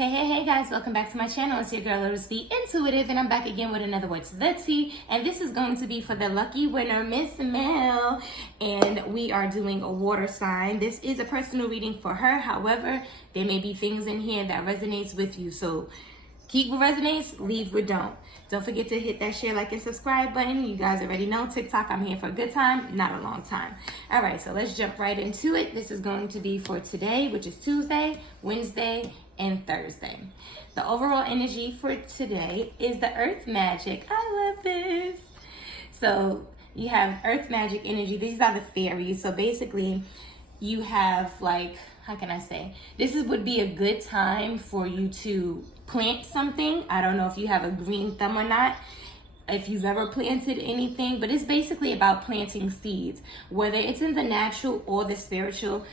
Hey guys, welcome back to my channel. It's your girl Lotus B Intuitive, and I'm back again with another word to the T, and this is going to be for the lucky winner, Miss Mel, and we are doing a water sign. This is a personal reading for her. However, there may be things in here that resonates with you, so keep what resonates, leave what don't. Don't forget to hit that share, like, and subscribe button. You guys already know TikTok, I'm here for a good time, not a long time. All right, so let's jump right into it. This is going to be for today, which is Tuesday, Wednesday, and Thursday. The overall energy for today is the Earth Magic. I love this. So you have Earth Magic energy. These are the fairies. So basically you have, like, how can I say? Would be a good time for you to plant something. I don't know if you have a green thumb or not, if you've ever planted anything, but it's basically about planting seeds. Whether it's in the natural or the spiritual,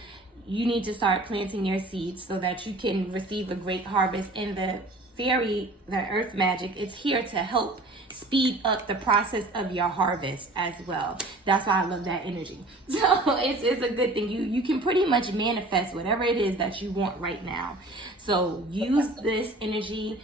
you need to start planting your seeds so that you can receive a great harvest. And the fairy, the Earth Magic, it's here to help speed up the process of your harvest as well. That's why I love that energy. So it's a good thing. You can pretty much manifest whatever it is that you want right now. So use this energy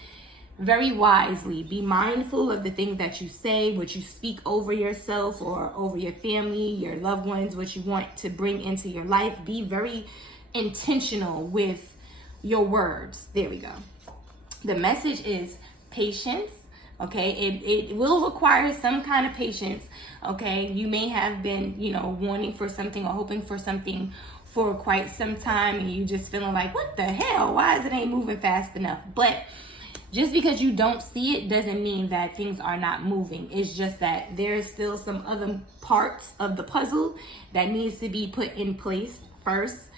very wisely. Be mindful of the things that you say, what you speak over yourself or over your family, your loved ones, what you want to bring into your life. Be very intentional with your words. There we go. The message is patience. Okay, it will require some kind of patience. Okay, you may have been, wanting for something or hoping for something for quite some time, and you just feeling like, what the hell? Why is it ain't moving fast enough? But just because you don't see it doesn't mean that things are not moving. It's just that there's still some other parts of the puzzle that needs to be put in place first,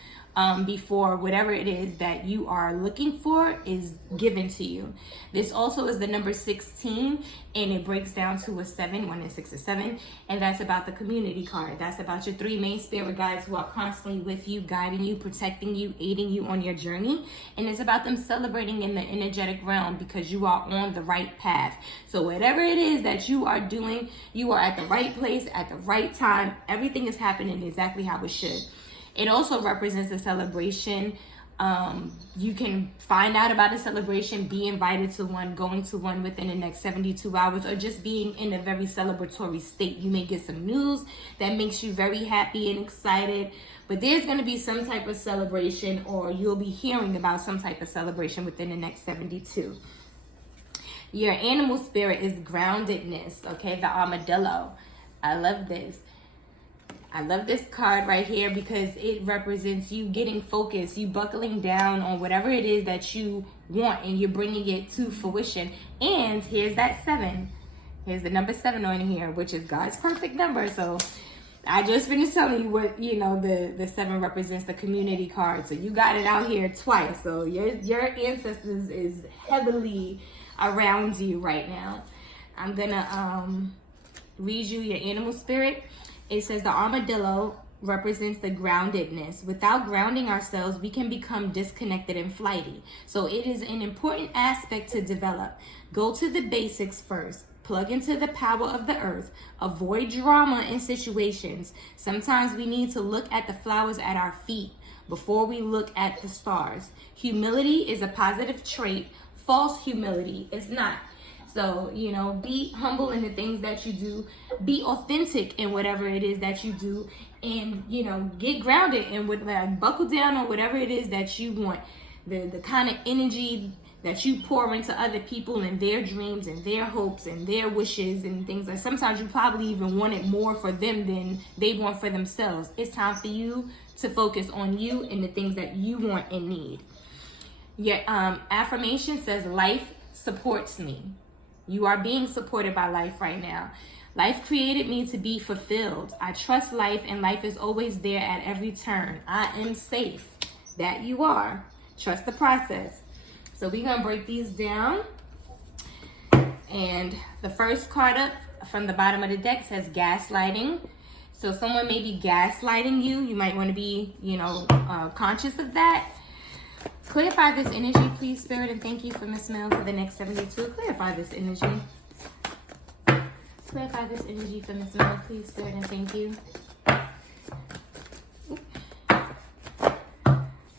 before whatever it is that you are looking for is given to you. This also is the number 16, and it breaks down to a 7. 1 and 6 is 7, and that's about the community card. That's about your 3 main spirit guides who are constantly with you, guiding you, protecting you, aiding you on your journey. And it's about them celebrating in the energetic realm because you are on the right path. So whatever it is that you are doing, you are at the right place at the right time. Everything is happening exactly how it should. It also represents a celebration. You can find out about a celebration, be invited to one, going to one within the next 72 hours, or just being in a very celebratory state. You may get some news that makes you very happy and excited, but there's going to be some type of celebration, or you'll be hearing about some type of celebration within the next 72. Your animal spirit is groundedness, okay? The armadillo. I love this. I love this card right here because it represents you getting focused, you buckling down on whatever it is that you want, and you're bringing it to fruition. And here's that 7. Here's the number 7 on here, which is God's perfect number. So I just finished telling you what, the 7 represents the community card. So you got it out here twice. So your ancestors is heavily around you right now. I'm gonna read you your animal spirit. It says the armadillo represents the groundedness. Without grounding ourselves, we can become disconnected and flighty. So it is an important aspect to develop. Go to the basics first. Plug into the power of the earth. Avoid drama in situations. Sometimes we need to look at the flowers at our feet before we look at the stars. Humility is a positive trait. False humility is not. So, be humble in the things that you do. Be authentic in whatever it is that you do. And, get grounded and buckle down on whatever it is that you want. The kind of energy that you pour into other people and their dreams and their hopes and their wishes and things that sometimes you probably even wanted more for them than they want for themselves. It's time for you to focus on you and the things that you want and need. Your affirmation says, life supports me. You are being supported by life right now. Life created me to be fulfilled. I trust life, and life is always there at every turn. I am safe. That you are. Trust the process. So we're going to break these down. And the first card up from the bottom of the deck says gaslighting. So someone may be gaslighting you. You might want to be, conscious of that. Clarify this energy, please, Spirit, and thank you for Miss Mel for the next 72. Clarify this energy. Clarify this energy for Miss Mel, please, Spirit, and thank you.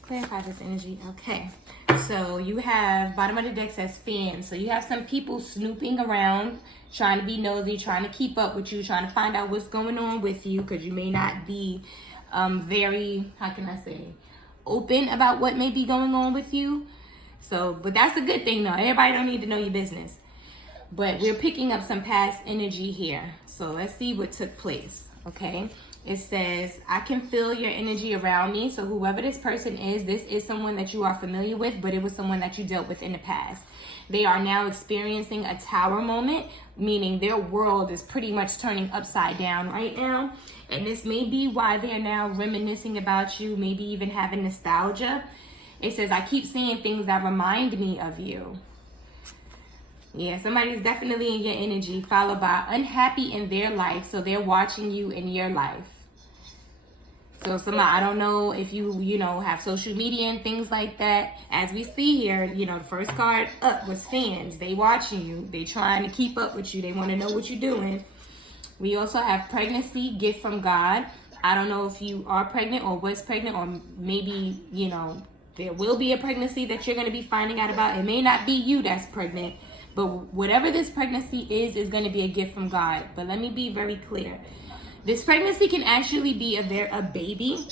Clarify this energy. Okay. So you have, bottom of the deck says fans. So you have some people snooping around, trying to be nosy, trying to keep up with you, trying to find out what's going on with you, because you may not be very, how can I say, open about what may be going on with you. So, but that's a good thing though. Everybody don't need to know your business. But we're picking up some past energy here. So let's see what took place, okay? It says, I can feel your energy around me. So whoever this person is, this is someone that you are familiar with, but it was someone that you dealt with in the past. They are now experiencing a tower moment, meaning their world is pretty much turning upside down right now. And this may be why they're now reminiscing about you, maybe even having nostalgia. It says, I keep seeing things that remind me of you. Yeah, somebody's definitely in your energy, followed by unhappy in their life. So they're watching you in your life. So somebody, I don't know if you know, have social media and things like that. As we see here, you know, the first card up was fans. They watching you. They trying to keep up with you. They want to know what you're doing. We also have pregnancy, gift from God. I don't know if you are pregnant or was pregnant, or maybe, you know, there will be a pregnancy that you're going to be finding out about. It may not be you that's pregnant, but whatever this pregnancy is going to be a gift from God. But let me be very clear. This pregnancy can actually be a baby.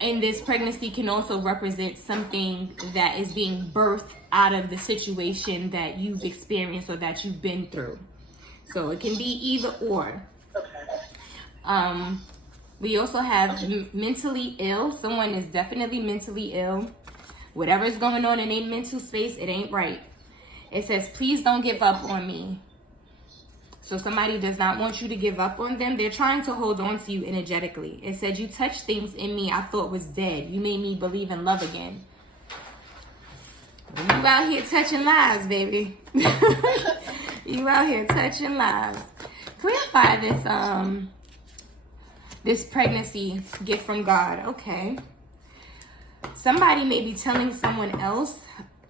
And this pregnancy can also represent something that is being birthed out of the situation that you've experienced or that you've been through. So it can be either or. We also have mentally ill. Someone is definitely mentally ill. Whatever's going on in their mental space, it ain't right. It says, please don't give up on me. So somebody does not want you to give up on them. They're trying to hold on to you energetically. It said, you touched things in me I thought was dead. You made me believe in love again. You out here touching lives, baby. You out here touching lives. Clarify this this pregnancy gift from God. Okay. Somebody may be telling someone else,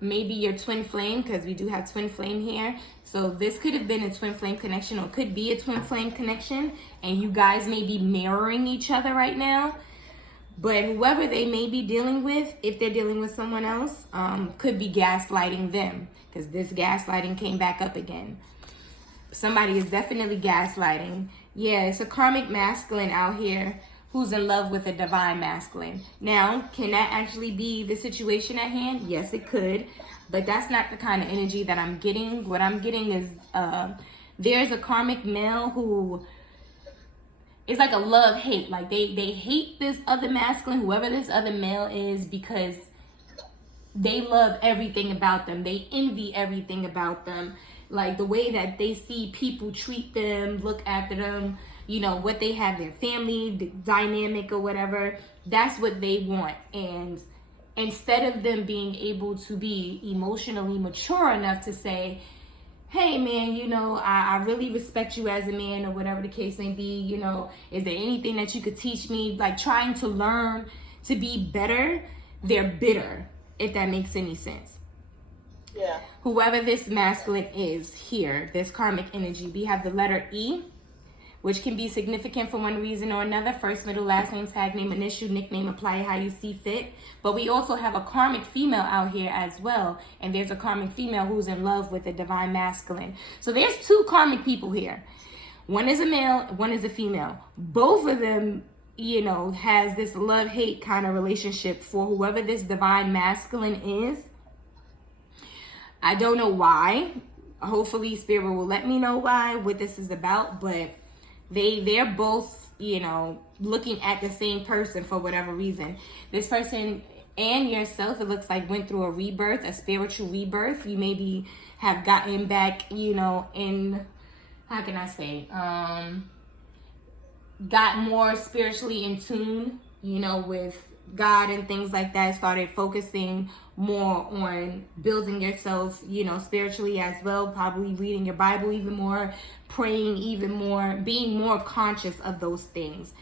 maybe your twin flame, because we do have twin flame here. So this could have been a twin flame connection, or could be a twin flame connection, and you guys may be mirroring each other right now. But whoever they may be dealing with, if they're dealing with someone else, could be gaslighting them, because this gaslighting came back up again. Somebody is definitely gaslighting. Yeah, it's a karmic masculine out here who's in love with a divine masculine. Now, can that actually be the situation at hand? Yes, it could. But that's not the kind of energy that I'm getting. What I'm getting is there's a karmic male who is like a love-hate. Like they hate this other masculine, whoever this other male is, because they love everything about them. They envy everything about them. Like the way that they see people treat them, look after them, you know, what they have, their family dynamic or whatever. That's what they want. And instead of them being able to be emotionally mature enough to say, hey man, you know, I really respect you as a man, or whatever the case may be, you know, is there anything that you could teach me? Like trying to learn to be better, they're bitter, if that makes any sense. Yeah. Whoever this masculine is here, this karmic energy, we have the letter E, which can be significant for one reason or another. First, middle, last name, tag name, initial, nickname, apply how you see fit. But we also have a karmic female out here as well. And there's a karmic female who's in love with a divine masculine. So there's two karmic people here. One is a male, one is a female. Both of them, you know, has this love-hate kind of relationship for whoever this divine masculine is. I don't know why. Hopefully Spirit will let me know why, what this is about, but they're both, you know, looking at the same person for whatever reason. This person and yourself, it looks like, went through a rebirth, a spiritual rebirth. You maybe have gotten back, you know, in, how can I say, got more spiritually in tune, you know, with God and things like that. Started focusing more on building yourself, you know, spiritually as well. Probably reading your Bible even more, praying even more, being more conscious of those things.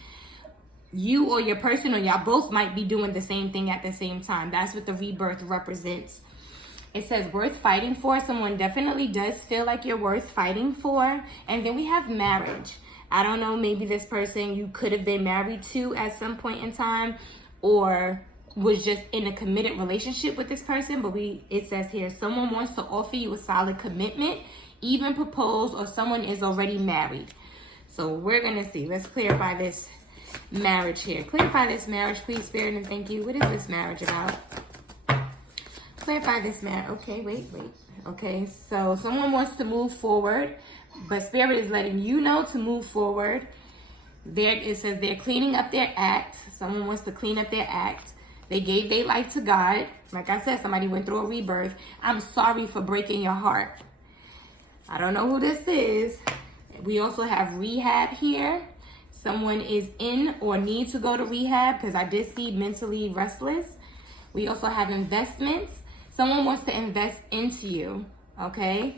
You or your person or y'all both might be doing the same thing at the same time. That's what the rebirth represents. It says worth fighting for. Someone definitely does feel like you're worth fighting for. And then we have marriage. I don't know, maybe this person you could have been married to at some point in time, or was just in a committed relationship with this person, but it says here, someone wants to offer you a solid commitment, even propose, or someone is already married. So we're going to see. Let's clarify this marriage here. Clarify this marriage, please, Spirit, and thank you. What is this marriage about? Clarify this marriage. Okay, wait. Okay, so someone wants to move forward, but Spirit is letting you know to move forward. There it says they're cleaning up their act. Someone wants to clean up their act. They gave their life to God. Like I said, somebody went through a rebirth. I'm sorry for breaking your heart. I don't know who this is. We also have rehab here. Someone is in or needs to go to rehab, because I did see mentally restless. We also have investments. Someone wants to invest into you, okay?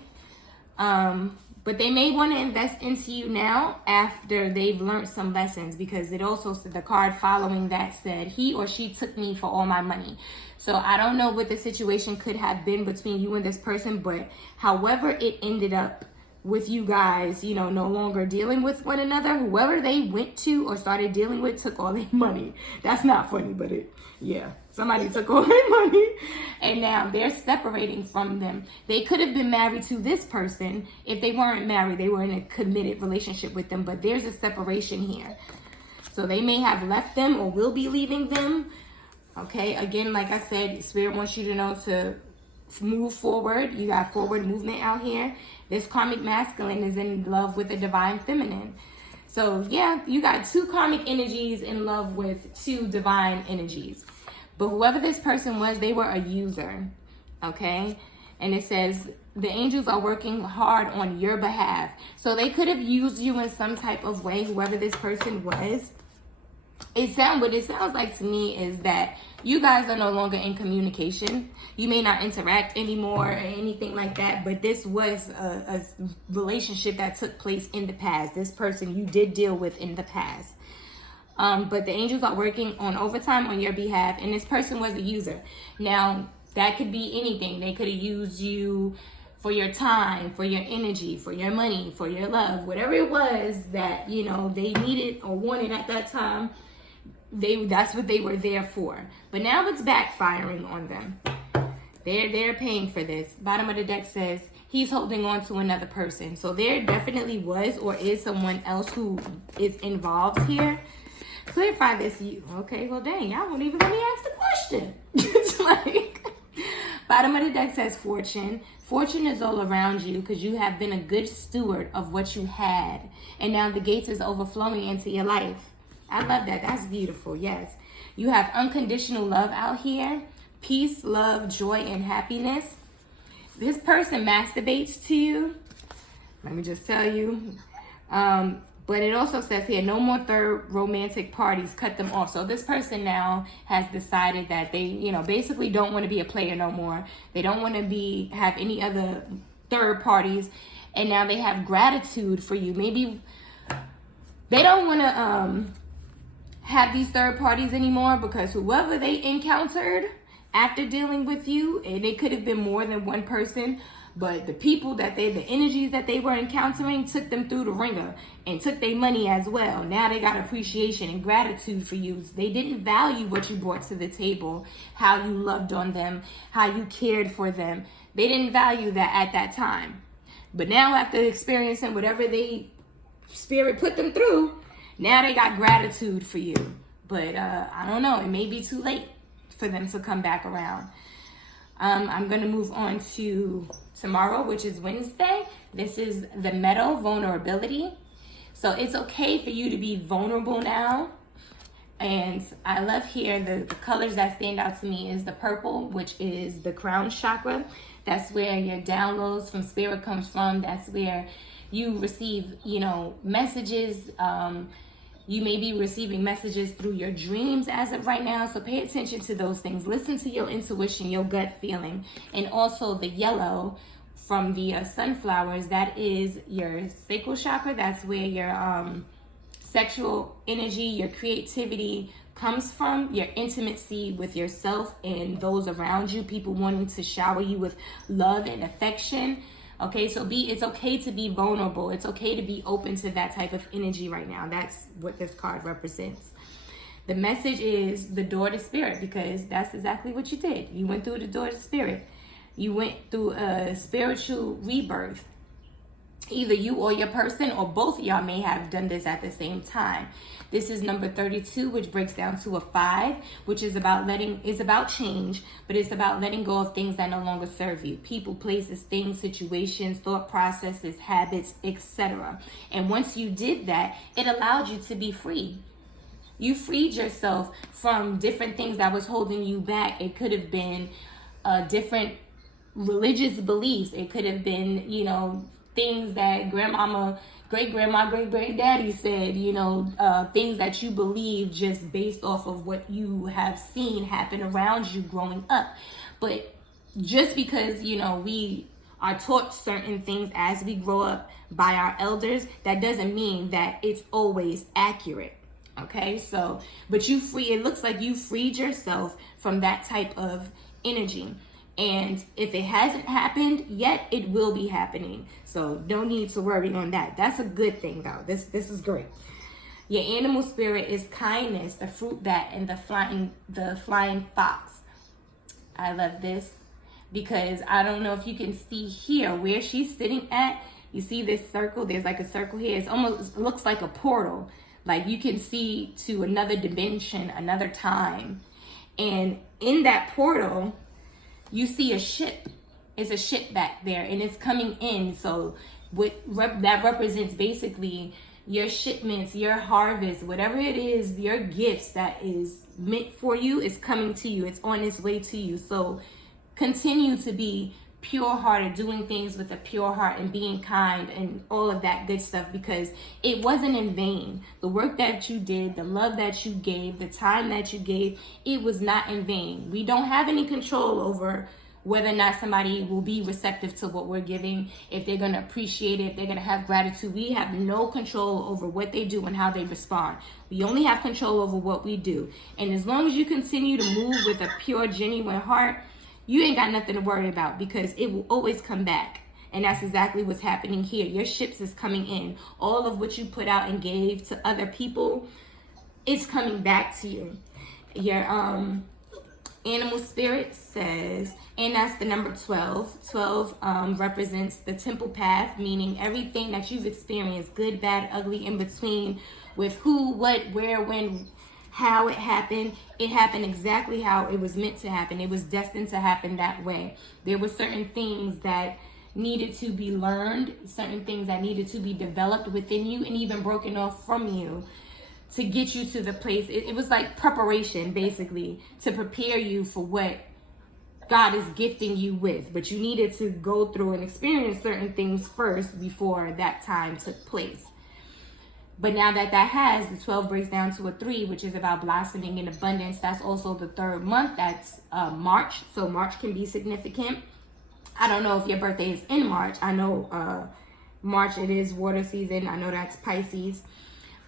But they may want to invest into you now after they've learned some lessons, because it also said, the card following that said, he or she took me for all my money. So I don't know what the situation could have been between you and this person, but however it ended up with you guys, you know, no longer dealing with one another, whoever they went to or started dealing with took all their money. That's not funny, but yeah, somebody took all their money, and now they're separating from them. They could have been married to this person. If they weren't married, they were in a committed relationship with them, but there's a separation here. So they may have left them or will be leaving them. Okay, again, like I said, Spirit wants you to know to move forward. You got forward movement out here. This karmic masculine is in love with the divine feminine. So yeah, you got two karmic energies in love with two divine energies. But whoever this person was, they were a user, okay? And it says the angels are working hard on your behalf. So they could have used you in some type of way, whoever this person was. What it sounds like to me is that you guys are no longer in communication. You may not interact anymore or anything like that, but this was a relationship that took place in the past. This person you did deal with in the past. But the angels are working on overtime on your behalf, and this person was a user. Now, that could be anything. They could have used you for your time, for your energy, for your money, for your love, whatever it was that, you know, they needed or wanted at that time. That's what they were there for. But now it's backfiring on them. They're paying for this. Bottom of the deck says he's holding on to another person. So there definitely was or is someone else who is involved here. Clarify this. Okay, well dang, y'all won't even let me ask the question. It's like, bottom of the deck says fortune. Fortune is all around you because you have been a good steward of what you had. And now the gates is overflowing into your life. I love that. That's beautiful. Yes. You have unconditional love out here. Peace, love, joy, and happiness. This person masturbates to you. Let me just tell you. But it also says here, no more third romantic parties. Cut them off. So this person now has decided that they, you know, basically don't want to be a player no more. They don't want to have any other third parties. And now they have gratitude for you. Maybe they don't want to have these third parties anymore, because whoever they encountered after dealing with you, and it could have been more than one person, but the people the energies that they were encountering took them through the ringer and took their money as well. Now they got appreciation and gratitude for you. They didn't value what you brought to the table, how you loved on them, how you cared for them. They didn't value that at that time. But now after experiencing whatever spirit put them through, now they got gratitude for you. But I don't know, it may be too late for them to come back around. I'm going to move on to tomorrow, which is Wednesday. This is the metal, vulnerability. So it's okay for you to be vulnerable now. And I love here, the colors that stand out to me is the purple, which is the crown chakra. That's where your downloads from spirit comes from. That's where you receive, you know, messages. You may be receiving messages through your dreams as of right now. So pay attention to those things. Listen to your intuition, your gut feeling. And also the yellow from the sunflowers, that is your sacral chakra. That's where your sexual energy, your creativity comes from, your intimacy with yourself and those around you, people wanting to shower you with love and affection. Okay, so it's okay to be vulnerable. It's okay to be open to that type of energy right now. That's what this card represents. The message is the door to spirit, because that's exactly what you did. You went through the door to spirit. You went through a spiritual rebirth. Either you or your person, or both of y'all may have done this at the same time. This is number 32, which breaks down to a 5, which is about change, but it's about letting go of things that no longer serve you. People, places, things, situations, thought processes, habits, etc. And once you did that, it allowed you to be free. You freed yourself from different things that was holding you back. It could have been different religious beliefs. It could have been, things that grandmama, great-grandma, great-granddaddy said, things that you believe just based off of what you have seen happen around you growing up. But just because, we are taught certain things as we grow up by our elders, that doesn't mean that it's always accurate. Okay, so, but it looks like you freed yourself from that type of energy. And if it hasn't happened yet, it will be happening. So no need to worry on that. That's a good thing though. This is great. Your animal spirit is kindness, the fruit bat, and the flying fox. I love this because I don't know if you can see here where she's sitting at. You see this circle? There's like a circle here. It looks like a portal. Like you can see to another dimension, another time. And in that portal, you see a ship. It's a ship back there and it's coming in. So that represents basically your shipments, your harvest, whatever it is, your gifts that is meant for you is coming to you. It's on its way to you. So continue to be pure-hearted, doing things with a pure heart and being kind and all of that good stuff, because it wasn't in vain. The work that you did, the love that you gave, the time that you gave, it was not in vain. We don't have any control over whether or not somebody will be receptive to what we're giving, if they're going to appreciate it, if they're going to have gratitude. We have no control over what they do and how they respond. We only have control over what we do. And as long as you continue to move with a pure, genuine heart, you ain't got nothing to worry about, because it will always come back. And that's exactly what's happening here. Your ships is coming in. All of what you put out and gave to other people, it's coming back to you. Your animal spirit says, and that's the number 12. 12 represents the temple path, meaning everything that you've experienced, good, bad, ugly, in between, with who, what, where, when, how it happened exactly how it was meant to happen. It was destined to happen that way. There were certain things that needed to be learned, certain things that needed to be developed within you and even broken off from you to get you to the place. It was like preparation, basically, to prepare you for what God is gifting you with. But you needed to go through and experience certain things first before that time took place. But now that has, the 12 breaks down to a 3, which is about blossoming in abundance. That's also the 3rd month. That's March. So March can be significant. I don't know if your birthday is in March. I know March, it is water season. I know that's Pisces.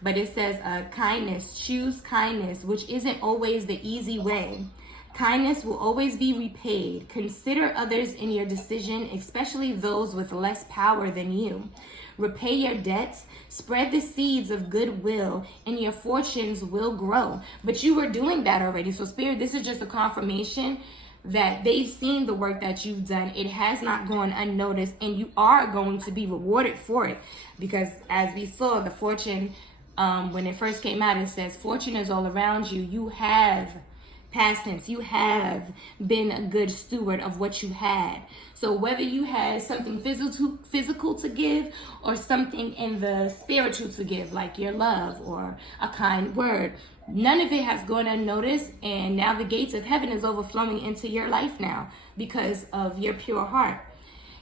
But it says kindness. Choose kindness, which isn't always the easy way. Kindness will always be repaid. Consider others in your decision, especially those with less power than you. Repay your debts, spread the seeds of goodwill, and your fortunes will grow. But you were doing that already. So Spirit, this is just a confirmation that they've seen the work that you've done. It has not gone unnoticed, and you are going to be rewarded for it. Because as we saw, the fortune, when it first came out, it says fortune is all around you. You have, past tense, you have been a good steward of what you had. So whether you had something physical to give or something in the spiritual to give, like your love or a kind word, none of it has gone unnoticed. And now the gates of heaven is overflowing into your life now because of your pure heart.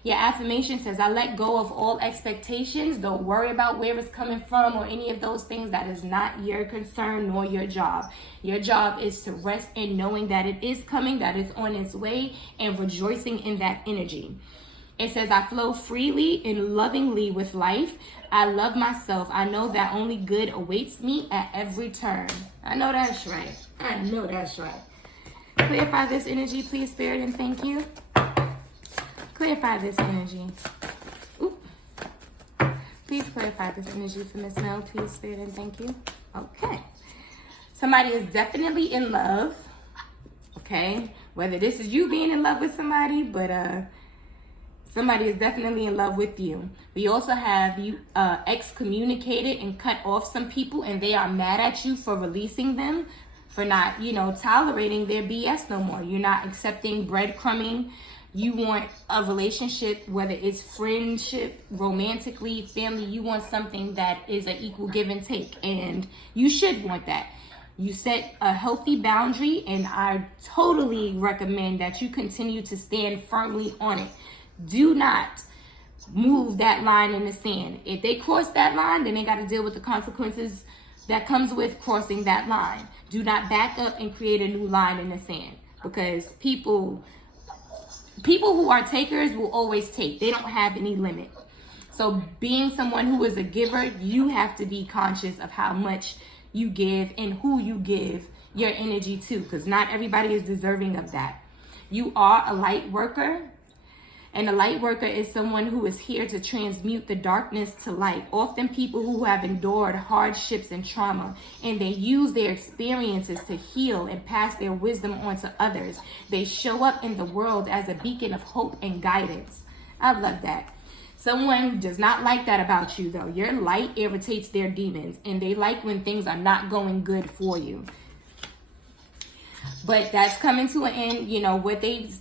Your affirmation says, I let go of all expectations. Don't worry about where it's coming from or any of those things. That is not your concern nor your job. Your job is to rest in knowing that it is coming, that it's on its way, and rejoicing in that energy. It says, I flow freely and lovingly with life. I love myself. I know that only good awaits me at every turn. I know that's right. I know that's right. Clarify this energy, please, Spirit, and thank you. Clarify this energy. Ooh. Please clarify this energy for Miss Mel, please, Spirit, and thank you. Okay. Somebody is definitely in love, okay? Whether this is you being in love with somebody, but somebody is definitely in love with you. We also have you excommunicated and cut off some people, and they are mad at you for releasing them, for not, tolerating their BS no more. You're not accepting breadcrumbing. You want a relationship, whether it's friendship, romantically, family, you want something that is an equal give and take, and you should want that. You set a healthy boundary, and I totally recommend that you continue to stand firmly on it. Do not move that line in the sand. If they cross that line, then they got to deal with the consequences that comes with crossing that line. Do not back up and create a new line in the sand, because people who are takers will always take. They don't have any limit. So being someone who is a giver, you have to be conscious of how much you give and who you give your energy to, because not everybody is deserving of that. You are a light worker, and a light worker is someone who is here to transmute the darkness to light. Often people who have endured hardships and trauma, and they use their experiences to heal and pass their wisdom on to others. They show up in the world as a beacon of hope and guidance. I love that. Someone does not like that about you, though. Your light irritates their demons, and they like when things are not going good for you. But that's coming to an end.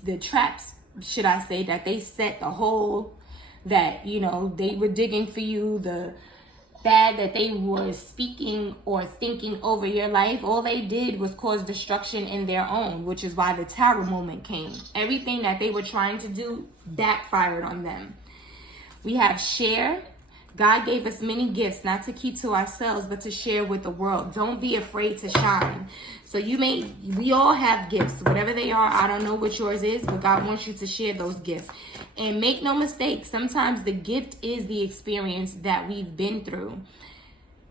The traps, should I say, that they set, the hole that, they were digging for you, the bad that they were speaking or thinking over your life, all they did was cause destruction in their own, which is why the Tower moment came. Everything that they were trying to do backfired on them. We have share. God gave us many gifts, not to keep to ourselves, but to share with the world. Don't be afraid to shine. So we all have gifts, whatever they are. I don't know what yours is, but God wants you to share those gifts. And make no mistake, sometimes the gift is the experience that we've been through.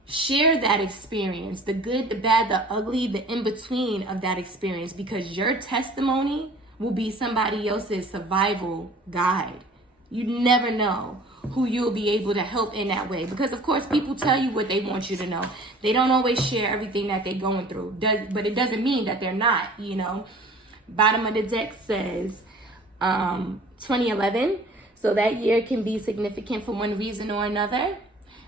Share that experience, the good, the bad, the ugly, the in-between of that experience, because your testimony will be somebody else's survival guide. You never know who you'll be able to help in that way, because of course people tell you what they want you to know. They don't always share everything that they're going through, but it doesn't mean that they're not. Bottom of the deck says 2011, so that year can be significant for one reason or another,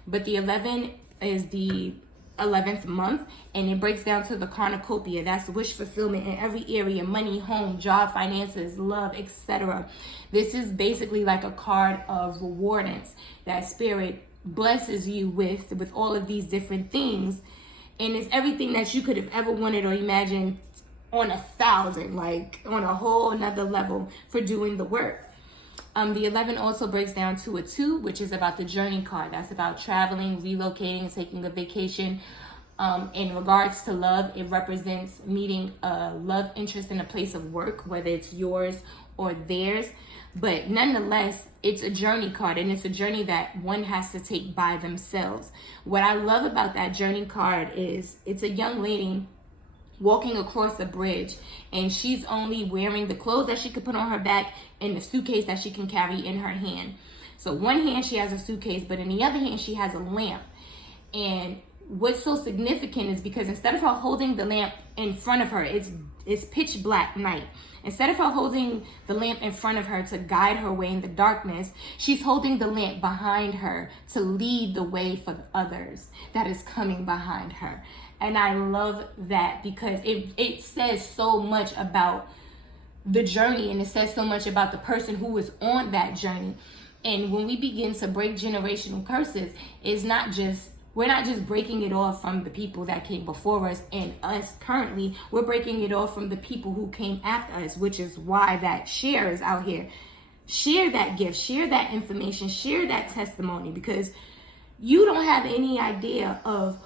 but the 11 is the 11th month, and it breaks down to the cornucopia. That's wish fulfillment in every area: money, home, job, finances, love, etc. This is basically like a card of rewardance that spirit blesses you with all of these different things, and it's everything that you could have ever wanted or imagined on 1,000, like on a whole another level for doing the work. The 11 also breaks down to a 2, which is about the journey card. That's about traveling, relocating, taking a vacation. In regards to love, it represents meeting a love interest in a place of work, whether it's yours or theirs. But nonetheless, it's a journey card, and it's a journey that one has to take by themselves. What I love about that journey card is it's a young lady walking across a bridge, and she's only wearing the clothes that she could put on her back and the suitcase that she can carry in her hand. So one hand she has a suitcase, but in the other hand she has a lamp. And what's so significant is because instead of her holding the lamp in front of her, it's pitch black night. Instead of her holding the lamp in front of her to guide her way in the darkness, she's holding the lamp behind her to lead the way for others that is coming behind her. And I love that because it says so much about the journey, and it says so much about the person who is on that journey. And when we begin to break generational curses, we're not just breaking it off from the people that came before us and us currently, we're breaking it off from the people who came after us, which is why that share is out here. Share that gift, share that information, share that testimony, because you don't have any idea of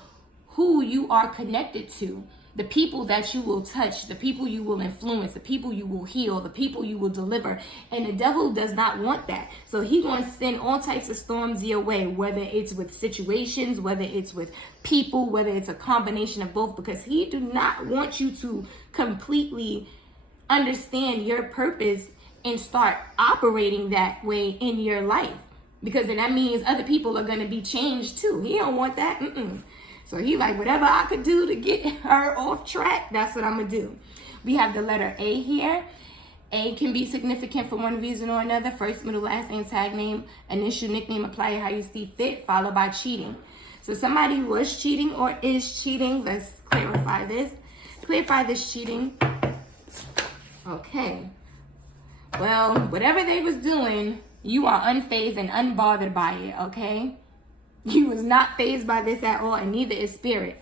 who you are connected to, the people that you will touch, the people you will influence, the people you will heal, the people you will deliver. And the devil does not want that. So he's going to send all types of storms your way, whether it's with situations, whether it's with people, whether it's a combination of both, because he do not want you to completely understand your purpose and start operating that way in your life. Because then that means other people are going to be changed too. He don't want that. So he like, whatever I could do to get her off track, that's what I'm gonna do. We have the letter A here. A can be significant for one reason or another. First, middle, last name, tag name, initial, nickname, apply it how you see fit, followed by cheating. So somebody was cheating or is cheating. Let's clarify this. Clarify this cheating. Okay. Well, whatever they was doing, you are unfazed and unbothered by it, okay? You was not fazed by this at all, and neither is spirit.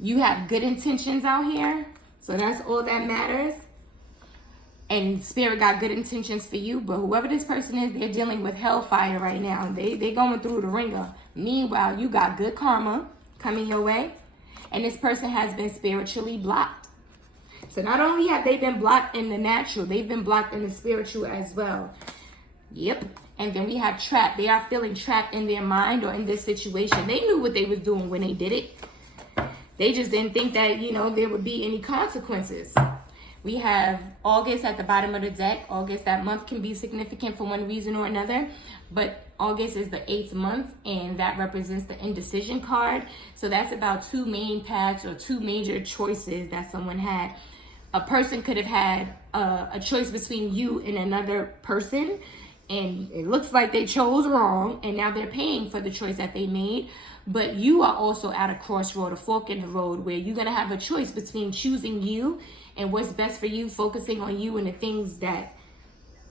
You have good intentions out here, so that's all that matters. And spirit got good intentions for you, but whoever this person is, they're dealing with hellfire right now. They going through the ringer. Meanwhile, you got good karma coming your way, and this person has been spiritually blocked. So not only have they been blocked in the natural, they've been blocked in the spiritual as well. Yep. And then we have trapped. They are feeling trapped in their mind or in this situation. They knew what they was doing when they did it. They just didn't think that, you know, there would be any consequences. We have August at the bottom of the deck. August, that month can be significant for one reason or another. But August is the 8th month, and that represents the indecision card. So that's about two main paths or two major choices that someone had. A person could have had a choice between you and another person, and it looks like they chose wrong, and now they're paying for the choice that they made. But you are also at a crossroad, a fork in the road, where you're going to have a choice between choosing you and what's best for you, focusing on you and the things that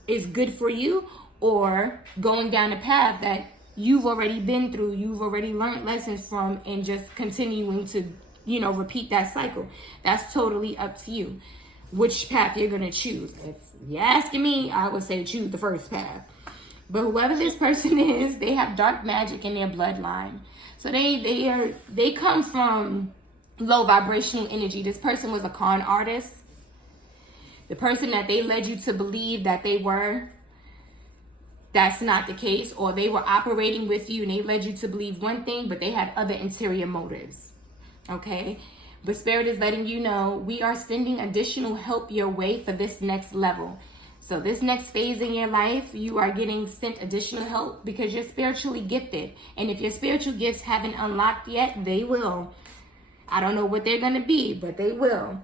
is good for you, or going down a path that you've already been through, you've already learned lessons from, and just continuing to, you know, repeat that cycle. That's totally up to you, which path you're going to choose. If you're asking me, I would say choose the first path. But whoever this person is, they have dark magic in their bloodline. So they come from low vibrational energy. This person was a con artist. The person that they led you to believe that they were, that's not the case. Or they were operating with you and they led you to believe one thing, but they had other interior motives. Okay? But Spirit is letting you know we are sending additional help your way for this next level. So this next phase in your life, you are getting sent additional help because you're spiritually gifted. And if your spiritual gifts haven't unlocked yet, they will. I don't know what they're going to be, but they will.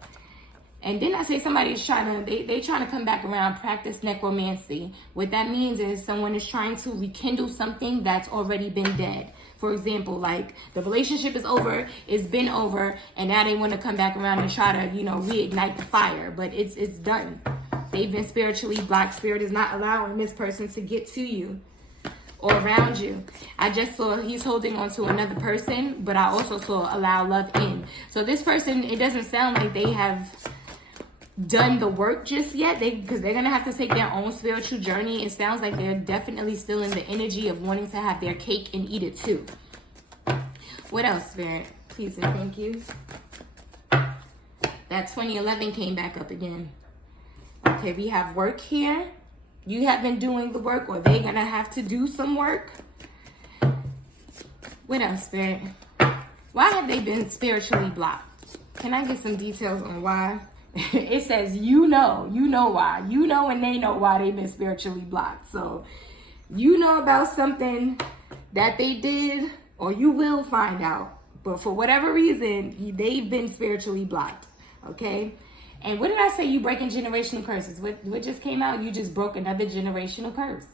And then I say somebody's trying to, they trying to come back around, practice necromancy. What that means is someone is trying to rekindle something that's already been dead. For example, like the relationship is over, it's been over, and now they want to come back around and try to, you know, reignite the fire. But it's done. They've been spiritually blocked. Spirit is not allowing this person to get to you or around you. I just saw he's holding on to another person, but I also saw allow love in. So this person, it doesn't sound like they have done the work just yet, because they're gonna have to take their own spiritual journey. It sounds like they're definitely still in the energy of wanting to have their cake and eat it too. What else, Spirit? Please and thank you. That 2011 came back up again. Okay, we have work here. You have been doing the work, or they're gonna have to do some work. What else, Spirit? Why have they been spiritually blocked? Can I get some details on why? It says you know why. You know and they know why they've been spiritually blocked. So you know about something that they did, or you will find out. But for whatever reason, they've been spiritually blocked. Okay? And what did I say? You breaking generational curses. What just came out? You just broke another generational curse.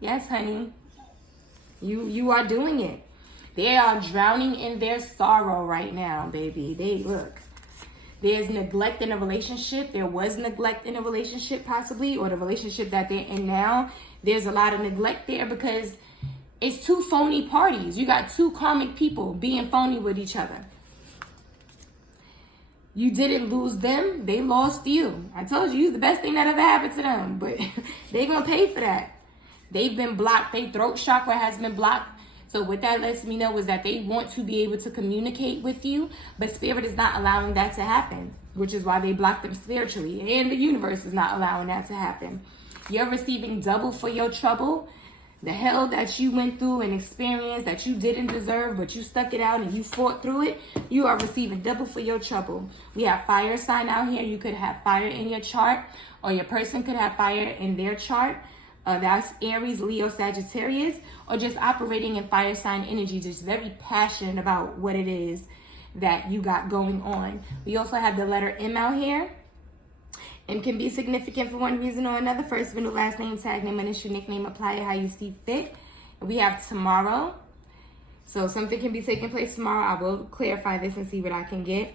Yes, honey. You are doing it. They are drowning in their sorrow right now, baby. Look. There's neglect in a relationship. There was neglect in a relationship possibly, or the relationship that they're in now. There's a lot of neglect there because it's two phony parties. You got two karmic people being phony with each other. You didn't lose them. They lost you. I told you, the best thing that ever happened to them. But they're going to pay for that. They've been blocked. Their throat chakra has been blocked. So what that lets me know is that they want to be able to communicate with you, but Spirit is not allowing that to happen, which is why they block them spiritually. And the universe is not allowing that to happen. You're receiving double for your trouble. The hell that you went through and experienced that you didn't deserve, but you stuck it out and you fought through it, you are receiving double for your trouble. We have fire sign out here. You could have fire in your chart, or your person could have fire in their chart. That's Aries, Leo, Sagittarius, or just operating in fire sign energy, just very passionate about what it is that you got going on. We also have the letter M out here, and can be significant for one reason or another. First, middle, last name, tag name, initial, nickname, apply it how you see fit. We have tomorrow. So something can be taking place tomorrow. I will clarify this and see what I can get.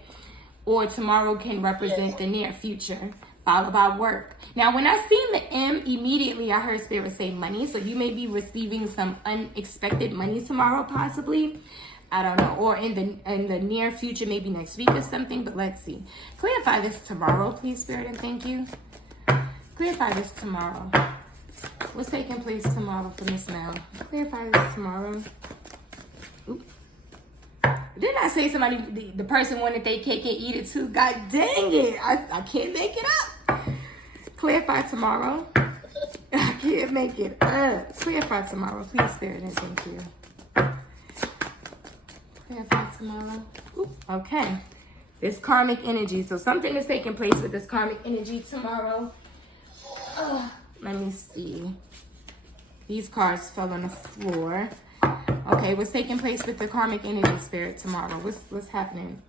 Or tomorrow can represent the near future, followed by work. Now, when I seen the M, immediately I heard Spirit say money. So you may be receiving some unexpected money tomorrow, possibly. I don't know. Or in the near future, maybe next week or something. But let's see. Clarify this tomorrow, please, Spirit, and thank you. Clarify this tomorrow. What's taking place tomorrow for Miss Mel? Clarify this tomorrow. Oops. Didn't I say somebody, the person wanted their cake and eat it too? God dang it. I can't make it up. Clarify tomorrow. I can't make it up. Clarify tomorrow. Please, Spirit, and thank you. Clarify tomorrow. Ooh, okay. This karmic energy. So something is taking place with this karmic energy tomorrow. Let me see. These cards fell on the floor. Okay, what's taking place with the karmic energy, Spirit, tomorrow? What's happening?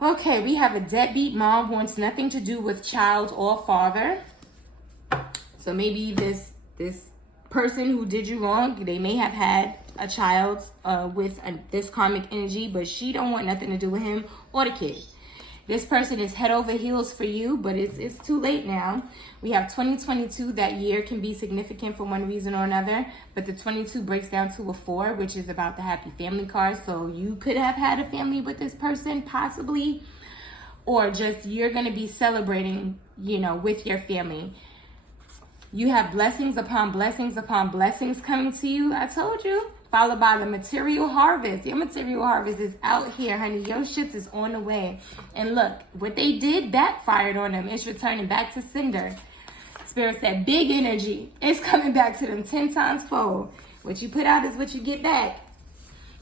Okay, we have a deadbeat mom who wants nothing to do with child or father. So maybe this person who did you wrong, they may have had a child with this karmic energy, but she don't want nothing to do with him or the kid. This person is head over heels for you, but it's too late now. We have 2022. That year can be significant for one reason or another, but the 22 breaks down to a 4, which is about the happy family card. So you could have had a family with this person, possibly, or just you're going to be celebrating, with your family. You have blessings upon blessings upon blessings coming to you. I told you. Followed by the material harvest. Your material harvest is out here, honey. Your shit is on the way. And look, what they did backfired on them. It's returning back to sender. Spirit said big energy. It's coming back to them 10 times fold. What you put out is what you get back.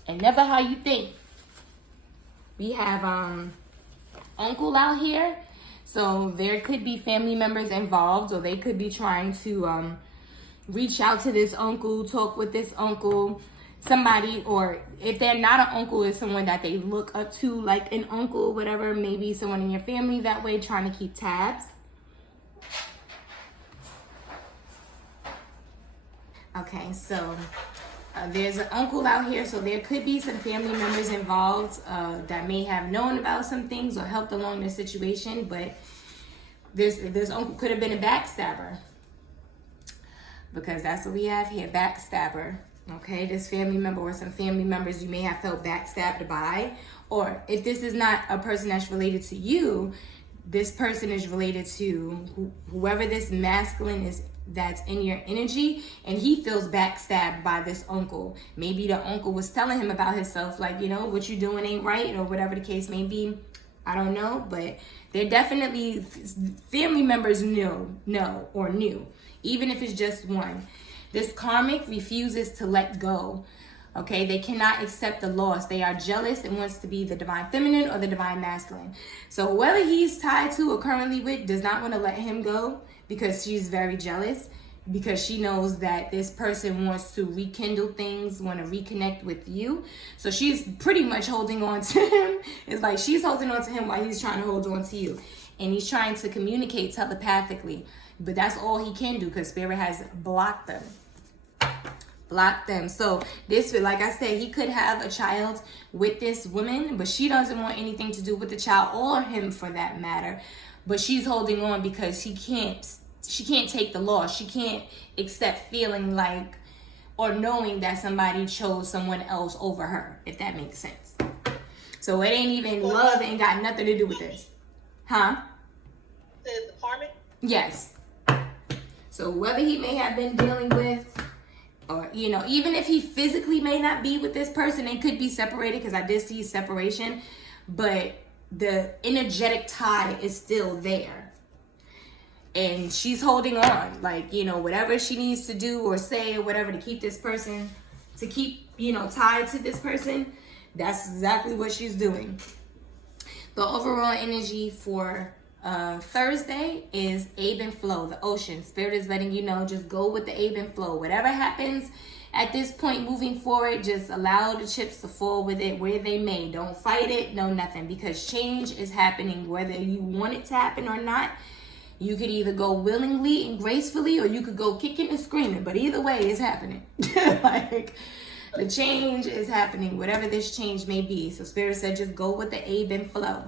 And never how you think. We have uncle out here. So there could be family members involved, or they could be trying to reach out to this uncle, talk with this uncle. Somebody, or if they're not an uncle, is someone that they look up to, like an uncle, whatever, maybe someone in your family that way, trying to keep tabs. Okay, so there's an uncle out here, so there could be some family members involved that may have known about some things or helped along the situation, but this uncle could have been a backstabber, because that's what we have here, backstabber. Okay, this family member or some family members you may have felt backstabbed by, or if this is not a person that's related to you, this person is related to whoever this masculine is that's in your energy, and he feels backstabbed by this uncle. Maybe the uncle was telling him about himself, like, what you doing ain't right, or whatever the case may be. I don't know, but they're definitely family members knew, even if it's just one. This karmic refuses to let go. Okay, they cannot accept the loss. They are jealous and wants to be the divine feminine or the divine masculine. So whoever he's tied to or currently with does not want to let him go, because she's very jealous, because she knows that this person wants to rekindle things, want to reconnect with you. So she's pretty much holding on to him. It's like she's holding on to him while he's trying to hold on to you. And he's trying to communicate telepathically. But that's all he can do, because Spirit has blocked them. So this, like I said, he could have a child with this woman, but she doesn't want anything to do with the child, or him for that matter. But she's holding on because she can't take the loss. She can't accept feeling like, or knowing that somebody chose someone else over her, if that makes sense. So it ain't even love, ain't got nothing to do with this. Huh? The karmic? Yes. So whoever he may have been dealing with, or, even if he physically may not be with this person, they could be separated, because I did see separation, but the energetic tie is still there. And she's holding on, like, whatever she needs to do or say or whatever to keep this person, tied to this person, that's exactly what she's doing. The overall energy for Thursday is ebb and flow, the ocean. Spirit is letting you know, just go with the ebb and flow. Whatever happens at this point moving forward, just allow the chips to fall with it where they may. Don't fight it, no nothing, because change is happening whether you want it to happen or not. You could either go willingly and gracefully, or you could go kicking and screaming, but either way it's happening. Like, the change is happening, whatever this change may be. So Spirit said, just go with the ebb and flow.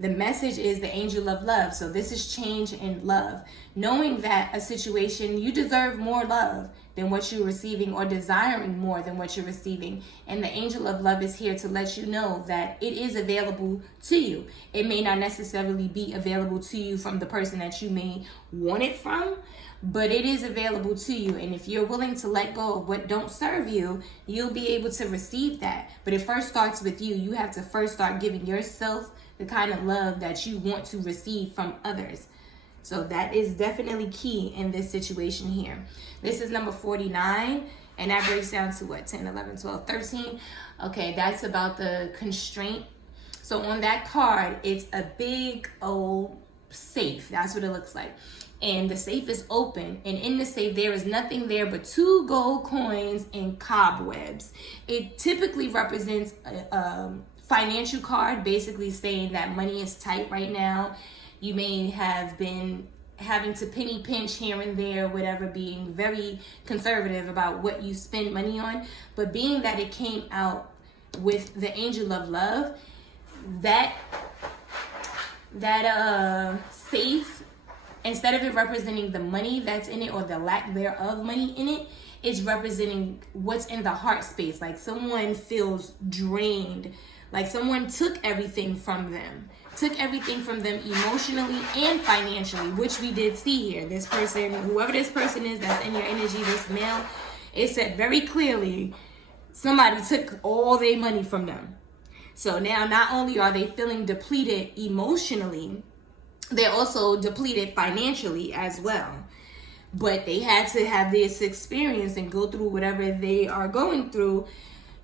The message is the angel of love. So this is change in love. Knowing that a situation, you deserve more love than what you're receiving, or desiring more than what you're receiving. And the angel of love is here to let you know that it is available to you. It may not necessarily be available to you from the person that you may want it from, but it is available to you. And if you're willing to let go of what don't serve you, you'll be able to receive that. But it first starts with you. You have to first start giving yourself the kind of love that you want to receive from others. So that is definitely key in this situation here. This is number 49, and that breaks down to what, 10, 11, 12, 13. Okay, that's about the constraint. So on that card, it's a big old safe. That's what it looks like. And the safe is open, and in the safe there is nothing there but 2 gold coins and cobwebs. It typically represents a financial card, basically saying that money is tight right now. You may have been having to penny pinch here and there, whatever, being very conservative about what you spend money on. But being that it came out with the angel of love, that safe, instead of it representing the money that's in it or the lack thereof money in it, it's representing what's in the heart space. Like someone feels drained, like someone took everything from them emotionally and financially, which we did see here. This person, whoever this person is that's in your energy, this male, it said very clearly somebody took all their money from them. So now not only are they feeling depleted emotionally, they're also depleted financially as well. But they had to have this experience and go through whatever they are going through,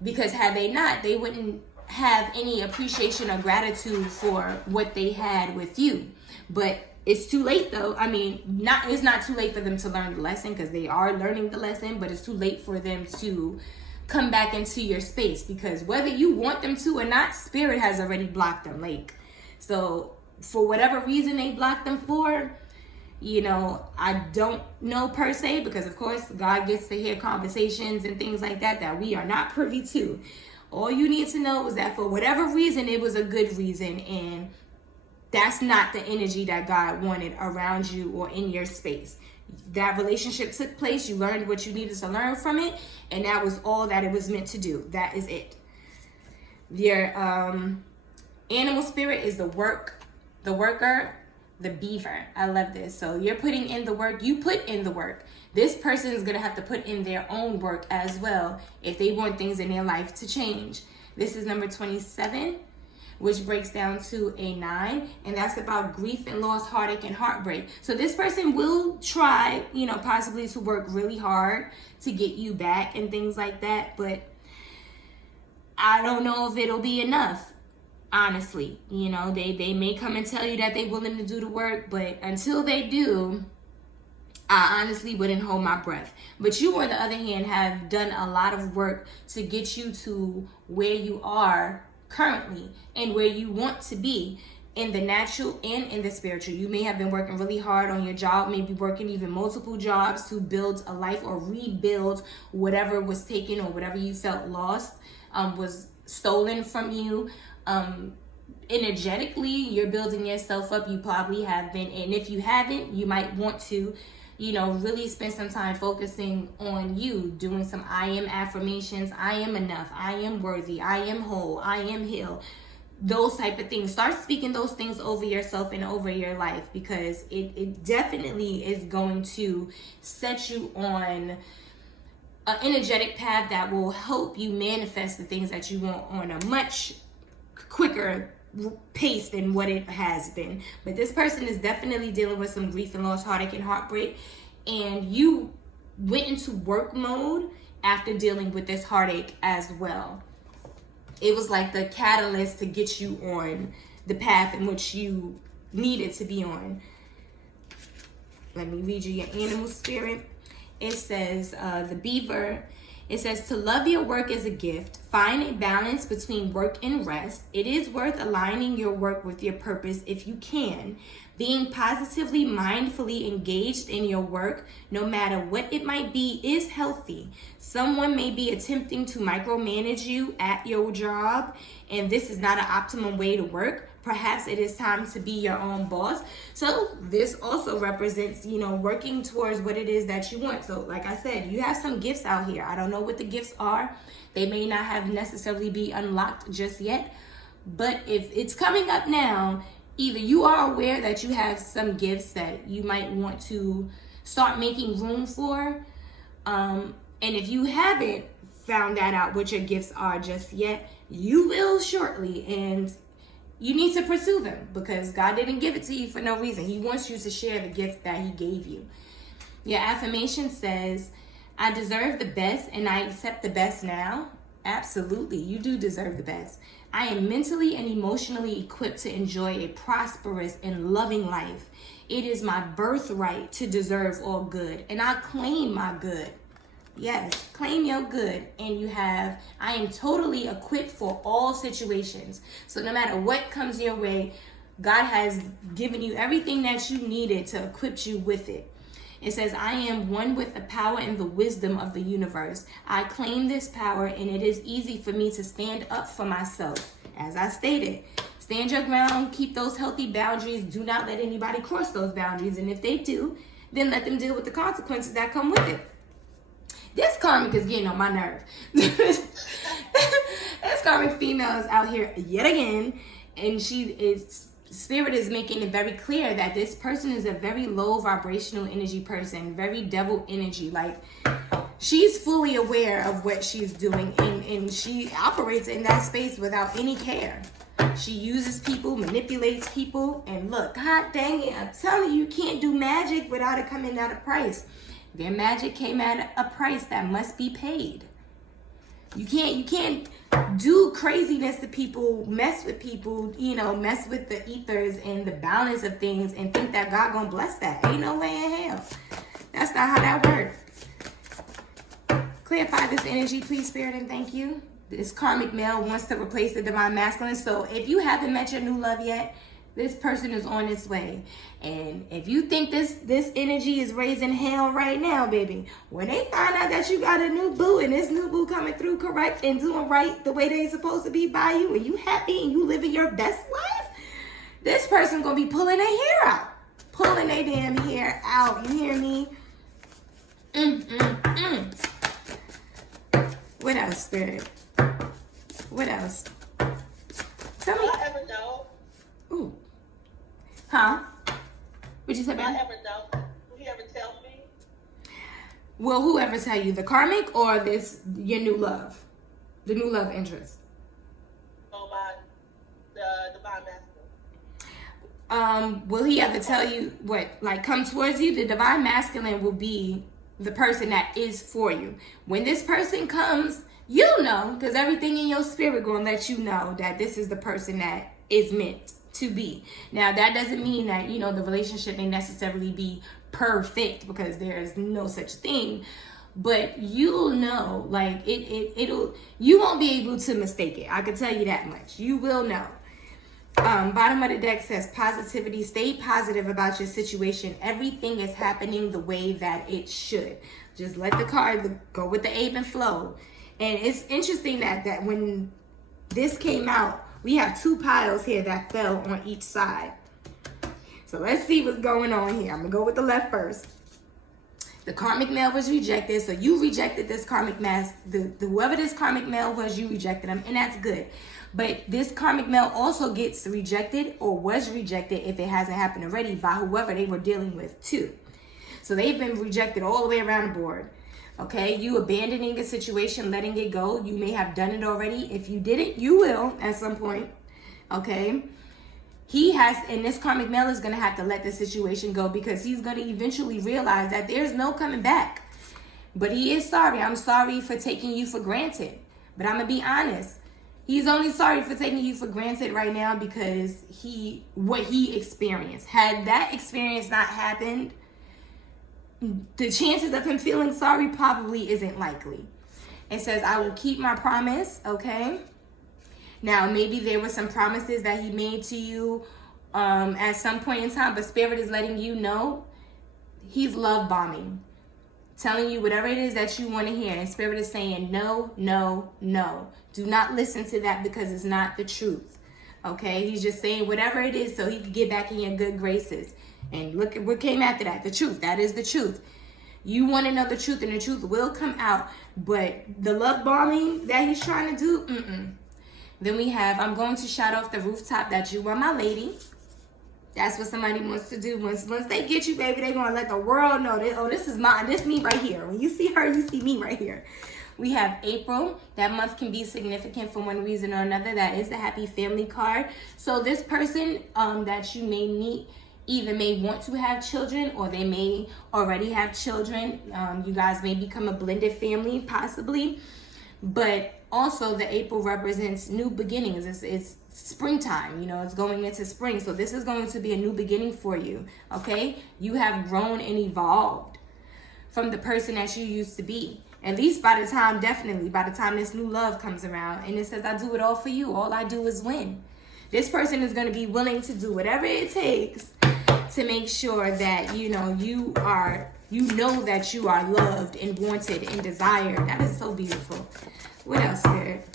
because had they not, they wouldn't have any appreciation or gratitude for what they had with you. But it's too late though. I mean, it's not too late for them to learn the lesson, because they are learning the lesson, but it's too late for them to come back into your space, because whether you want them to or not, Spirit has already blocked them. Like, so for whatever reason they blocked them for, you know, I don't know per se, because of course God gets to hear conversations and things like that we are not privy to. All you need to know is that for whatever reason, it was a good reason, and that's not the energy that God wanted around you or in your space. That relationship took place, you learned what you needed to learn from it, and that was all that it was meant to do. That is it. Your animal spirit is the worker, the beaver. I love this. So you're putting in the work, you put in the work. This person is going to have to put in their own work as well if they want things in their life to change. This is number 27, which breaks down to a 9, and that's about grief and loss, heartache, and heartbreak. So this person will try, you know, possibly to work really hard to get you back and things like that, but I don't know if it'll be enough. Honestly, you know, they may come and tell you that they're willing to do the work, but until they do, I honestly wouldn't hold my breath. But you, on the other hand, have done a lot of work to get you to where you are currently and where you want to be in the natural and in the spiritual. You may have been working really hard on your job, maybe working even multiple jobs to build a life or rebuild whatever was taken or whatever you felt lost, was stolen from you. Energetically, you're building yourself up. You probably have been, and if you haven't, you might want to, you know, really spend some time focusing on you, doing some I am affirmations. I am enough, I am worthy, I am whole, I am healed, those type of things. Start speaking those things over yourself and over your life, because it definitely is going to set you on an energetic path that will help you manifest the things that you want on a much quicker pace than what it has been. But this person is definitely dealing with some grief and loss, heartache, and heartbreak, and you went into work mode after dealing with this heartache as well. It was like the catalyst to get you on the path in which you needed to be on. Let me read you your animal spirit. It says, the beaver, it says, to love your work is a gift. Find a balance between work and rest. It is worth aligning your work with your purpose if you can. Being positively, mindfully engaged in your work, no matter what it might be, is healthy. Someone may be attempting to micromanage you at your job, and this is not an optimum way to work. Perhaps it is time to be your own boss. So this also represents, working towards what it is that you want. So like I said, you have some gifts out here. I don't know what the gifts are. They may not have necessarily be unlocked just yet. But if it's coming up now, either you are aware that you have some gifts that you might want to start making room for. And if you haven't found that out what your gifts are just yet, you will shortly. And you need to pursue them because God didn't give it to you for no reason. He wants you to share the gift that he gave you. Your affirmation says, I deserve the best and I accept the best now. Absolutely, you do deserve the best. I am mentally and emotionally equipped to enjoy a prosperous and loving life. It is my birthright to deserve all good, and I claim my good. Yes, claim your good. And I am totally equipped for all situations. So no matter what comes your way, God has given you everything that you needed to equip you with it. It says, I am one with the power and the wisdom of the universe. I claim this power, and it is easy for me to stand up for myself. As I stated, stand your ground, keep those healthy boundaries. Do not let anybody cross those boundaries. And if they do, then let them deal with the consequences that come with it. This karmic is getting on my nerve. This karmic female is out here yet again, and Spirit is making it very clear that this person is a very low vibrational energy person, very devil energy. Like, she's fully aware of what she's doing, and she operates in that space without any care. She uses people, manipulates people, and look, God dang it, I'm telling you, you can't do magic without it coming at a price. Their magic came at a price that must be paid. You can't do craziness to people, mess with people, mess with the ethers and the balance of things and think that God gonna bless that. Ain't no way in hell. That's not how that works. Clarify this energy, please, Spirit, and thank you. This karmic male wants to replace the divine masculine. So if you haven't met your new love yet, this person is on its way. And if you think this energy is raising hell right now, baby, when they find out that you got a new boo and this new boo coming through correct and doing right the way they supposed to be by you, and you happy and you living your best life, this person gonna be pulling their hair out. Pulling their damn hair out. You hear me? What else, Spirit? What else? Tell me. Will I ever know? Ooh. Huh? What'd you say, Will I baby? ever know? Will he ever tell me? Will whoever tell you, the karmic or your new love? The new love interest? Oh, my, the divine masculine. Will he ever tell you come towards you? The divine masculine will be the person that is for you. When this person comes, you'll know, because everything in your spirit gonna let you know that this is the person that is meant to be. Now, that doesn't mean that, the relationship may necessarily be perfect, because there's no such thing. But you'll know, you won't be able to mistake it. I can tell you that much. You will know. Bottom of the deck says positivity. Stay positive about your situation. Everything is happening the way that it should. Just let the card go with the ebb and flow. And it's interesting that when this came out, we have two piles here that fell on each side. So let's see what's going on here. I'm going to go with the left first. The karmic male was rejected. So you rejected this karmic male. Whoever this karmic male was, you rejected him. And that's good. But this karmic male also gets rejected or was rejected, if it hasn't happened already, by whoever they were dealing with too. So they've been rejected all the way around the board. Okay, you abandoning a situation, letting it go. You may have done it already. If you didn't, you will at some point. Okay, and this karmic male is going to have to let the situation go, because he's going to eventually realize that there's no coming back. But he is sorry. I'm sorry for taking you for granted. But I'm going to be honest. He's only sorry for taking you for granted right now because what he experienced. Had that experience not happened, the chances of him feeling sorry probably isn't likely. It says, I will keep my promise, okay? Now, maybe there were some promises that he made to you at some point in time, but Spirit is letting you know he's love bombing, telling you whatever it is that you want to hear. And Spirit is saying, no, no, no. Do not listen to that because it's not the truth, okay? He's just saying whatever it is so he can get back in your good graces. And look at what came after that, the truth. That is the truth. You want to know the truth, and the truth will come out. But the love bombing that he's trying to do, Then we have, I'm going to shout off the rooftop that you are my lady. That's what somebody wants to do. Once they get you, baby, they're going to let the world know that, oh, this is mine. This me right here. When you see her, you see me right here. We have April. That month can be significant for one reason or another. That is the happy family card. So this person that you may meet either may want to have children or they may already have children. You guys may become a blended family, possibly. But also the April represents new beginnings. It's springtime, you know, it's going into spring. So this is going to be a new beginning for you, okay? You have grown and evolved from the person that you used to be. At least by the time this new love comes around. And it says, I do it all for you. All I do is win. This person is going to be willing to do whatever it takes to make sure that, you know that you are loved and wanted and desired. That is so beautiful. What else, Spirit?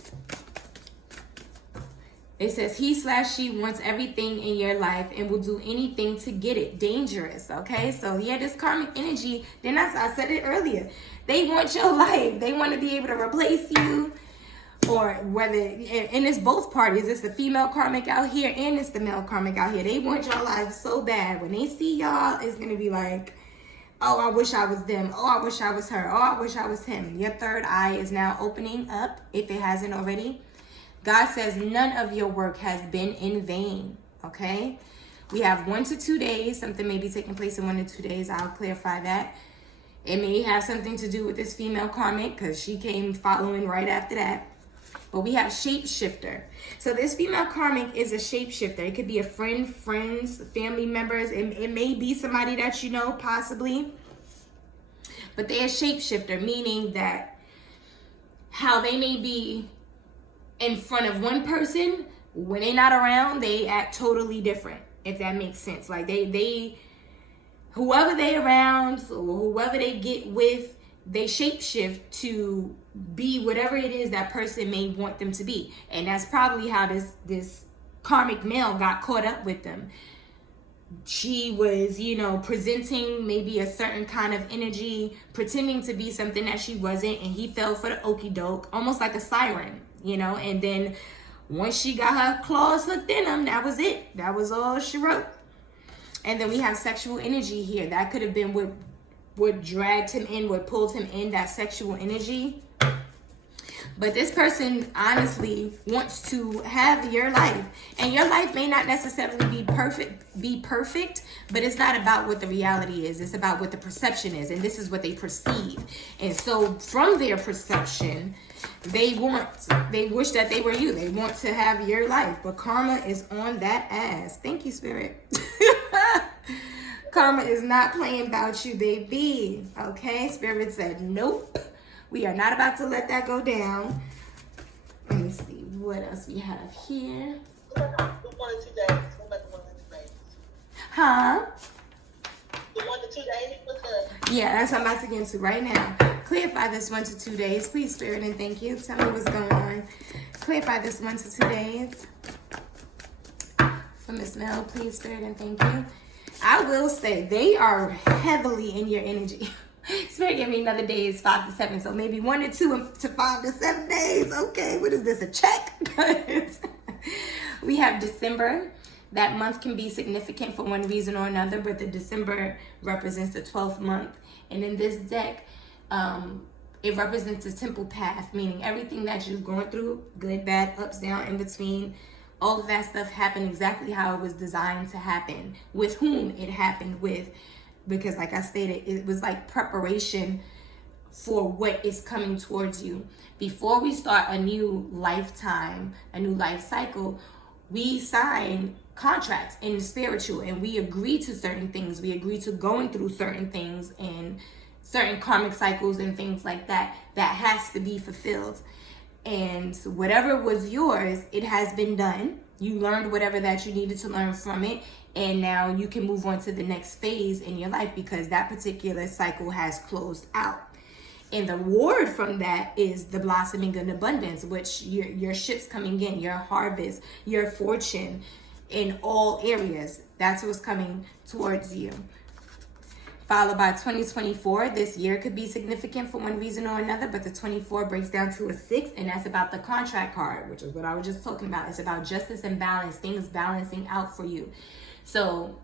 It says he/she wants everything in your life and will do anything to get it. Dangerous, okay? So yeah, this karmic energy, then I said it earlier. They want your life. They want to be able to replace you. Or whether, and it's both parties. It's the female karmic out here and it's the male karmic out here. They want your life so bad. When they see y'all, it's going to be like, oh, I wish I was them. Oh, I wish I was her. Oh, I wish I was him. Your third eye is now opening up, if it hasn't already. God says none of your work has been in vain, okay? We have 1 to 2 days. Something may be taking place in 1 to 2 days. I'll clarify that. It may have something to do with this female karmic because she came following right after that. But we have shapeshifter. So this female karmic is a shapeshifter. It could be a friend, friends, family members. It may be somebody that you know, possibly. But they're a shapeshifter, meaning that how they may be in front of one person, when they're not around, they act totally different, if that makes sense. Like they whoever they around or whoever they get with, they shapeshift to be whatever it is that person may want them to be. And that's probably how this karmic male got caught up with them. She was, presenting maybe a certain kind of energy, pretending to be something that she wasn't, and he fell for the okie doke, almost like a siren, and then once she got her claws hooked in him, that was it. That was all she wrote. And then we have sexual energy here. That could have been what dragged him in, what pulled him in, that sexual energy. But this person honestly wants to have your life. And your life may not necessarily be perfect, but it's not about what the reality is. It's about what the perception is. And this is what they perceive. And so from their perception, they wish that they were you. They want to have your life. But karma is on that ass. Thank you, Spirit. Karma is not playing about you, baby. Okay? Spirit said, nope. We are not about to let that go down. Let me see what else we have here. The 1 to 2 days. What about the 1 to 2 days? Huh? The 1 to 2 days? What's up? Yeah, that's what I'm about to get into right now. Clarify this 1 to 2 days. Please, Spirit, and thank you. Tell me what's going on. Clarify this 1 to 2 days. For Miss Mel, please, Spirit, and thank you. I will say they are heavily in your energy. Spirit gave me another day is 5 to 7, so maybe 1 to 2 to 5 to 7 days. Okay, what is this, a check? We have December. That month can be significant for one reason or another, but the December represents the 12th month. And in this deck, it represents a temple path, meaning everything that you've gone through, good, bad, ups, down, in between, all of that stuff happened exactly how it was designed to happen, with whom it happened with. Because like I stated, it was like preparation for what is coming towards you. Before we start a new lifetime, a new life cycle, we sign contracts in the spiritual, and we agree to certain things. We agree to going through certain things and certain karmic cycles and things like that has to be fulfilled. And whatever was yours, it has been done. You learned whatever that you needed to learn from it, and now you can move on to the next phase in your life because that particular cycle has closed out. And the reward from that is the blossoming and abundance, which your ships coming in, your harvest, your fortune in all areas. That's what's coming towards you. Followed by 2024. This year could be significant for one reason or another, but the 24 breaks down to a 6, and that's about the contract card, which is what I was just talking about. It's about justice and balance, things balancing out for you. So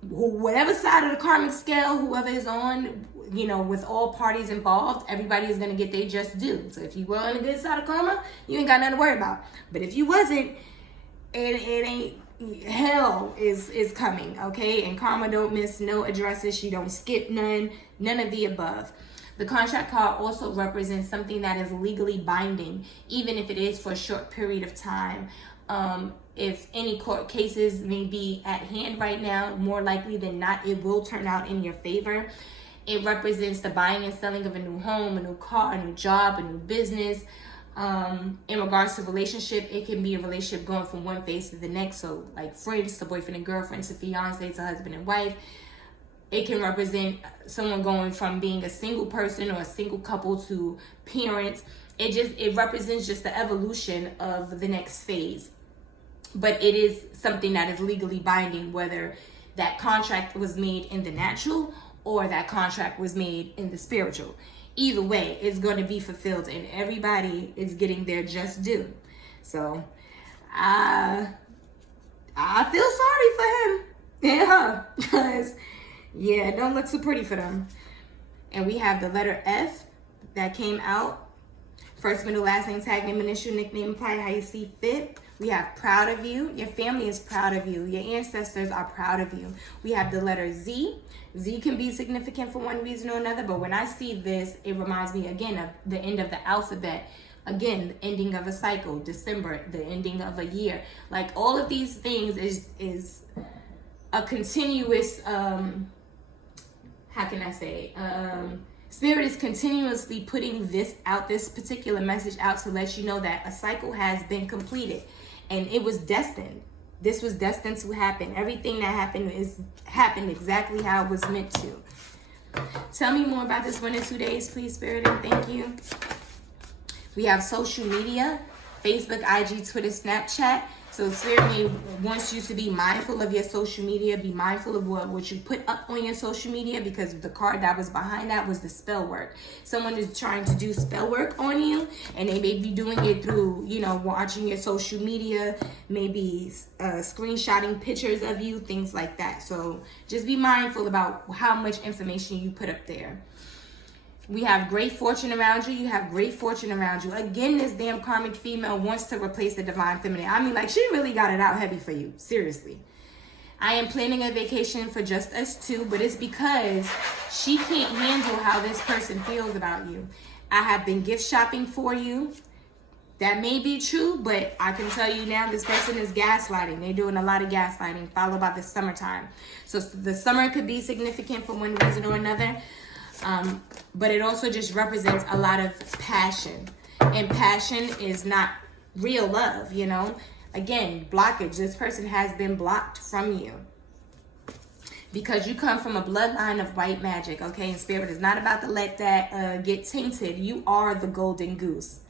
whatever side of the karmic scale, whoever is on, with all parties involved, everybody is going to get their just due. So if you were on the good side of karma, you ain't got nothing to worry about. But if you wasn't, it ain't, hell is coming, okay? And karma don't miss no addresses. She don't skip none of the above. The contract card also represents something that is legally binding, even if it is for a short period of time. If any court cases may be at hand right now, more likely than not, it will turn out in your favor. It represents the buying and selling of a new home, a new car, a new job, a new business. In regards to relationship, it can be a relationship going from one phase to the next. So like friends to boyfriend and girlfriend to fiance to husband and wife. It can represent someone going from being a single person or a single couple to parents. It represents just the evolution of the next phase. But it is something that is legally binding, whether that contract was made in the natural or that contract was made in the spiritual. Either way, it's going to be fulfilled, and everybody is getting their just due. So I feel sorry for him and her, because it don't look too pretty for them. And we have the letter F that came out. First, middle, last name, tag name, initial, nickname, apply how you see fit. We have proud of you. Your family is proud of you. Your ancestors are proud of you. We have the letter Z. Z can be significant for one reason or another, but when I see this, it reminds me again of the end of the alphabet. Again, the ending of a cycle, December, the ending of a year. Like all of these things is a continuous, how can I say, Spirit is continuously putting this particular message out to let you know that a cycle has been completed and it was destined. This was destined to happen. Everything that happened exactly how it was meant to. Tell me more about this 1 or 2 days, please, Spirit, and thank you. We have social media, Facebook, IG, Twitter, Snapchat. So Spirit wants you to be mindful of your social media. Be mindful of what you put up on your social media, because the card that was behind that was the spell work. Someone is trying to do spell work on you, and they may be doing it through, watching your social media, maybe screenshotting pictures of you, things like that. So just be mindful about how much information you put up there. We have great fortune around you. You have great fortune around you. Again, this damn karmic female wants to replace the divine feminine. I mean, like, she really got it out heavy for you. Seriously. I am planning a vacation for just us two, but it's because she can't handle how this person feels about you. I have been gift shopping for you. That may be true, but I can tell you now, this person is gaslighting. They're doing a lot of gaslighting, followed by the summertime. So the summer could be significant for one reason or another. But it also just represents a lot of passion, and passion is not real love, Again, blockage. This person has been blocked from you because you come from a bloodline of white magic, okay? And Spirit is not about to let that get tainted. You are the golden goose.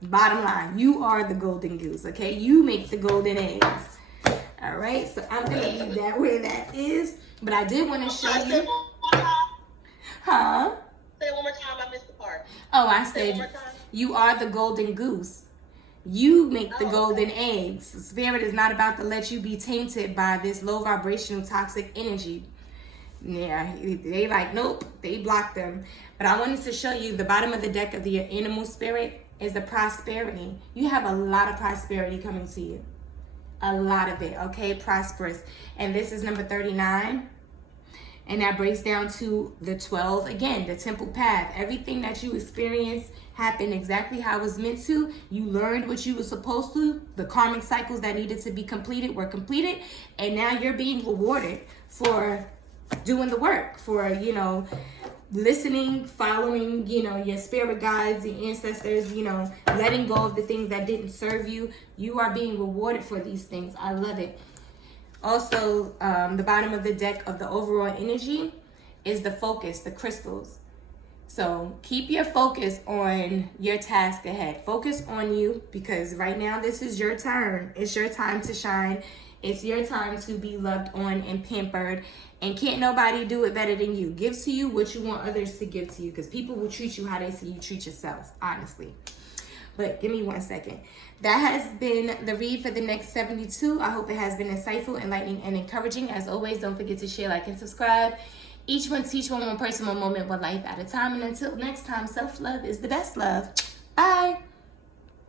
Bottom line, you are the golden goose, okay? You make the golden eggs. All right, so I'm going to leave that where that is. But I did want to show you. Huh? Say it one more time. I missed the part. Oh, I said you are the golden goose. You make the golden eggs. Spirit is not about to let you be tainted by this low vibrational toxic energy. Yeah, they like, nope, they blocked them. But I wanted to show you the bottom of the deck of the animal spirit is the prosperity. You have a lot of prosperity coming to you. A lot of it, okay? Prosperous. And this is number 39. And that breaks down to the 12, again, the temple path. Everything that you experienced happened exactly how it was meant to. You learned what you were supposed to. The karmic cycles that needed to be completed were completed. And now you're being rewarded for doing the work, for, you know, listening, following, you know, your spirit guides, the ancestors, you know, letting go of the things that didn't serve you. You are being rewarded for these things. I love it. Also, the bottom of the deck of the overall energy is the focus, the crystals. So keep your focus on your task ahead. Focus on you, because right now this is your turn. It's your time to shine. It's your time to be loved on and pampered. And can't nobody do it better than you. Give to you what you want others to give to you, because people will treat you how they see you treat yourself, honestly. But give me 1 second. That has been the read for the next 72. I hope it has been insightful, enlightening, and encouraging. As always, don't forget to share, like, and subscribe. Each one teach one person, one moment, one life at a time. And until next time, self-love is the best love. Bye.